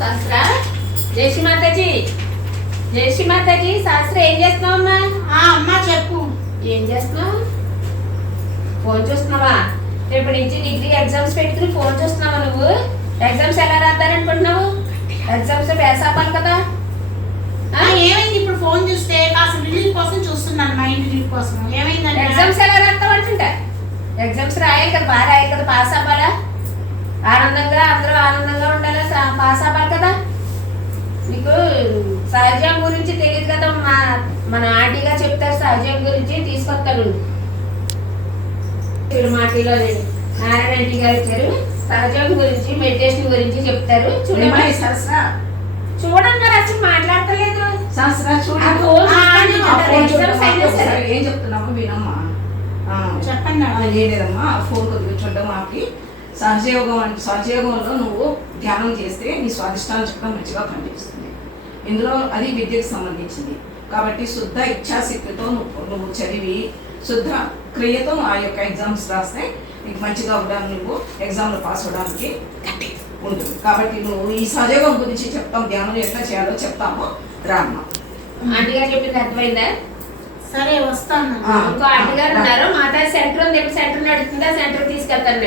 శాస్త్ర జై శ్రీ మాతాజీ. జై శ్రీ మాతాజీ. శాస్త్ర ఏం చేస్తున్నావు అమ్మా? అమ్మా చెప్పు. ఏం చేస్తున్నావు? ఫోన్ చూస్తున్నావా? రేపటి నుంచి డిగ్రీ ఎగ్జామ్స్ పెట్టుకుని ఫోన్ చూస్తున్నావా నువ్వు? ఎగ్జామ్స్ ఎలా రాద్దారనుకుంటున్నావు? ఎగ్జామ్స్ వేసాపాలి కదా. ఏమైంది ఇప్పుడు ఫోన్ చూస్తే? కాస్త రిలీఫ్ కోసం చూస్తున్నాను, మైండ్ రిలీఫ్ కోసం. ఏమైందంటే ఎగ్జామ్స్ ఎలా రాస్తావు అంటుంటా. ఎగ్జామ్స్ రాయాలి కదా, బాగా రాయాలి కదా, పాస్ అవ్వాలా? ఆనందంగా అందరూ ఆనందంగా ఉండాలా, పాస్ అవ్వాలి కదా. నీకు సహజం గురించి తెలియదు కదా, మన ఆంటీగా చెప్తారు సహజం గురించి, తీసుకొస్తాను. ఇప్పుడు మాటిలో నారాయణ ఆంటీ గారు ఇచ్చారు, సహజం గురించి మెడిటేషన్ గురించి చెప్తారు. చూడండి సరసరా, చూడండి మరి అసలు మాట్లాడతలేదు. సరసరా చూడండి. ఏం చెప్తున్నామా వినమ్మా, చెప్పండి. లేదమ్మా ఫోన్ కొద్దిగా చూడడం మాకి. సహజయోగంలో నువ్వు ధ్యానం చేస్తే నీ స్వాదిష్టాన్ని చెప్పడం మంచిగా పనిచేస్తుంది. ఇందులో అది విద్యకు సంబంధించింది కాబట్టి శుద్ధ ఇచ్ఛాశక్తితో నువ్వు చదివి శుద్ధ క్రియతో ఆ యొక్క ఎగ్జామ్స్ రాస్తే నీకు మంచిగా ఉండడానికి, నువ్వు ఎగ్జామ్లో పాస్ అవడానికి ఉంటుంది. కాబట్టి నువ్వు ఈ సహజయోగం గురించి చెప్తాం, ధ్యానం ఎట్లా చేయాలో చెప్తాము రామ్మ. ఆంటీ గారు చెప్పింది అర్థమైందా? సరే వస్తాను. ఇంకో ఆంటీ గారు ఉన్నారు, మాతా సెంటర్ ఉంది, సెంటర్ నడుతుందా, సెంటర్ తీసుకెళ్తాను.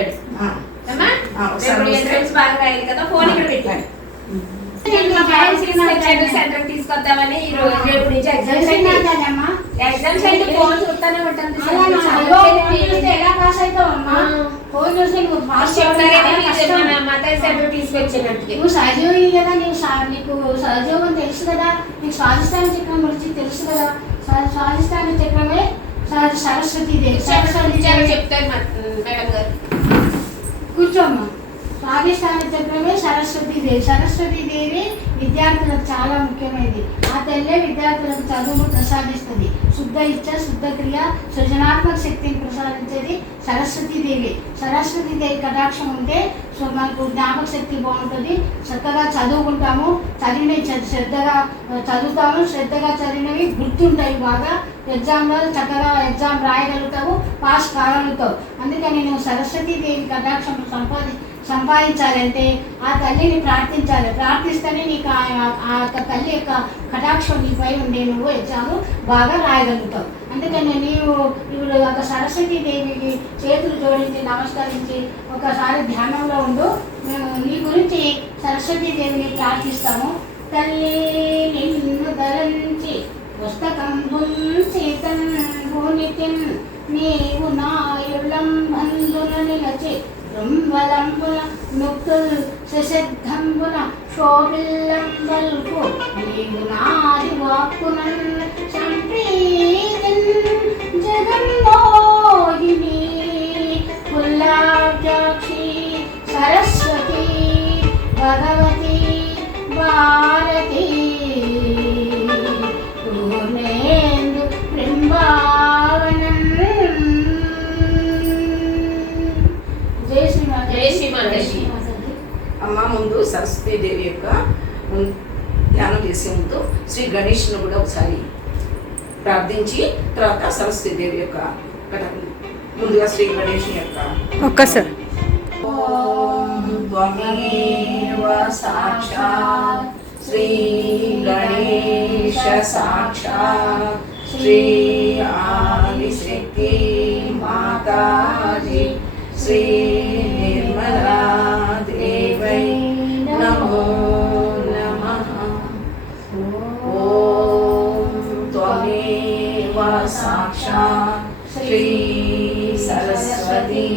బాగా రాయాలి కదా, ఫోన్ ఇక్కడ పెట్టాను. సెంటర్ తీసుకొద్దామని ఈ రోజు రేపు నుంచి ఎగ్జామ్స్ అయితే ఫోన్ చూస్తానే ఉంటాను. మాతా సెంటర్ తీసుకొచ్చినట్టు నువ్వు సహజయోగి కదా, నీకు సహజయోగం తెలుసు కదా, నీకు స్వాధిష్టాన చక్రం గురించి తెలుసు కదా. స్వాధిష్టాన చక్రమే సరస్వతి దేవి. చెప్తారు మేడం గారు, కూర్చోమ్మా. స్వాధిష్టాన చక్రమే సరస్వతి దేవి. సరస్వతి దేవి విద్యార్థులకు చాలా ముఖ్యమైనది. ఆ తల్లే విద్యార్థులకు చదువును ప్రసాదిస్తుంది. శుద్ధ ఇచ్చ, శుద్ధ క్రియ, సృజనాత్మక శక్తిని ప్రసాదించేది సరస్వతి దేవి. సరస్వతి దేవి కటాక్షం ఉంటే మనకు జ్ఞాపక శక్తి బాగుంటుంది, చక్కగా చదువుకుంటాము, చదివినవి శ్రద్ధగా చదువుతాము, శ్రద్ధగా చదివినవి గుర్తుంటాయి బాగా. ఎగ్జామ్లో చక్కగా ఎగ్జామ్ రాయగలుగుతావు, పాస్ కాగలుగుతావు. అందుకని నువ్వు సరస్వతి దేవి కటాక్షం సంపాదించాలంటే ఆ తల్లిని ప్రార్థించాలి. ప్రార్థిస్తేనే నీకు ఆ తల్లి యొక్క కటాక్షం నీపై ఉండే నువ్వు ఎగ్జామ్ బాగా రాయగలుగుతావు. అందుకని నీవు ఇప్పుడు ఒక సరస్వతి దేవికి చేతులు జోడించి నమస్కరించి ఒకసారి ధ్యానంలో ఉండు. మేము నీ గురించి సరస్వతి దేవిని ప్రార్థిస్తాము. తల్లి నిన్ను ధరించి పుస్తకంబుం సీతం భూనితిం నీవు నాయుళం బంధున నిలచి బృంబలంబున ముక్తుల్ సుసిద్ధంబున శోభిల్లంబల్కు నీవు నాది వాక్కునన్ సంప్రీతిన్ జగన్మోహిని పుల్లాబ్జాక్షి సరస్వతి భగవతి భారతి పూర్ణేందు బృందావనం. అమ్మ ముందు సరస్వతీదేవి యొక్క ధ్యానం చేసే ముందు శ్రీ గణేష్ను కూడా ఒకసారి ప్రార్థించి తర్వాత సరస్వతీదేవి యొక్క ముందుగా శ్రీ గణేష్ యొక్క ఒక్కసారి సాక్షాత్ శ్రీ గణేశ సాక్షాత్ శ్రీ ఆదిశక్తి మాతాజీ శ్రీ నిర్మలా దేవై నమో నమః. ఓం త్వమేవ సాక్షాత్ శ్రీ సరస్వతీ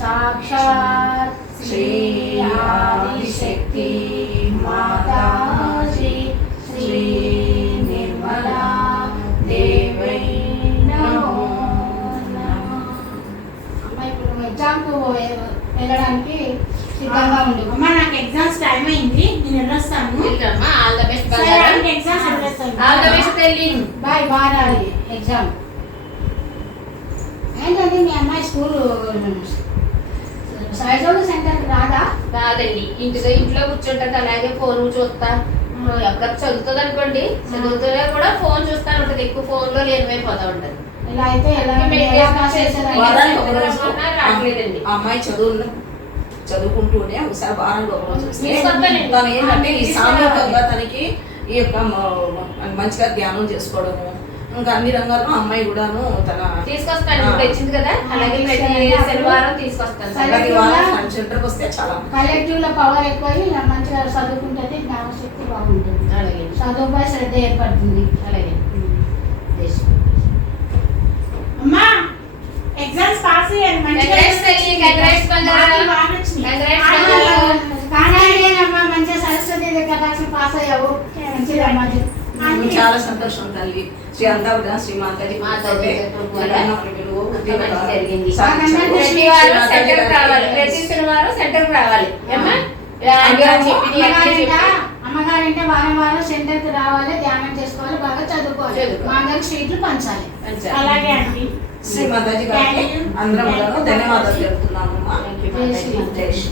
సాక్షాత్ శ్రీ ఆదిశక్తి మాతాజీ శ్రీ నిర్మలా దేవై నమో నమః. ఎగ్జామ్కు వెళ్ళడానికి సిద్ధంగా ఉండు. అమ్మ నాకు ఎగ్జామ్స్ టైం అయింది, నేను వెళ్ళొస్తాను. All the best. ఎగ్జామ్స్ వెళ్ళొస్తాను. ఆల్ ద బెస్ట్ తల్లి. బాయ్. బారాలి ఎగ్జామ్ ఏంటంటే మీ అమ్మాయి స్కూల్ సహజోగ సెంటర్కి రాదా? కాదండి, ఇంట్లో కూర్చుంటుంది, అలాగే ఫోన్ చూస్తా. ఎక్కడ చదువుతుంది అనుకోండి, చదువుతున్నా కూడా ఫోన్ చూస్తా ఉంటుంది, ఎక్కువ ఫోన్ లో లేనిపోతా ఉంటది. ఇలా అయితే అమ్మాయి చదువుకుంటూనే ఒకసారి వారం లోపల చూస్తే తీసుకొస్తానండి. తను ఏంటంటే ఈ సామూహికంగా తనకి ఈ యొక్క మంచిగా ధ్యానం చేసుకోవడము, ఇంకా అన్ని రంగాల్లో అమ్మాయి కూడాను తన తీసుకొస్తాను, ఇప్పుడు వచ్చింది కదా, అలాగే ప్రతి శనివారం తీసుకొస్తాను. ప్రతి వారం సెంటర్కి వస్తే చాలా కలెక్టివ్ లో పవర్ ఎక్కువ మంచిగా చదువుకుంటే జ్ఞాపశక్తి బాగుంటుంది, అలాగే చదువుపై శ్రద్ధ ఏర్పడుతుంది. అలాగే అమ్మా ఎగ్జామ్స్ పాస్ అయ్యాను మంచిగా Congrats తల్లి, congrats బంగారం. మార్కులు బాగా వచ్చినాయి. Congrats ఆ, బంగారం. కానమ్మా మంచిగా సరస్వతి కటాక్షం పాస్ అయ్యావు, మంచిదమ్మా. చాలా సంతోషం తల్లి. శ్రీ అంతా శ్రీ మాతాజీ మాతాజీ జరిగింది. సాధించారు. ప్రతి వారం సెంటర్ రావాలి, ప్రతి శనివారం సెంటర్ రావాలి ఏమ్మా? అమ్మగారంటే వారం వారం సెంటర్ కి రావాలి, ధ్యానం చేసుకోవాలి, బాగా చదువుకోవాలి, చదువుకోవాలి. మా అందరికి స్వీట్లు పంచాలి. అలాగే అండి. శ్రీ మాతాజీ గారికి అందరం ధన్యవాదాలు తెలుపుతున్నాము. Thank you, Mataji. జై శ్రీ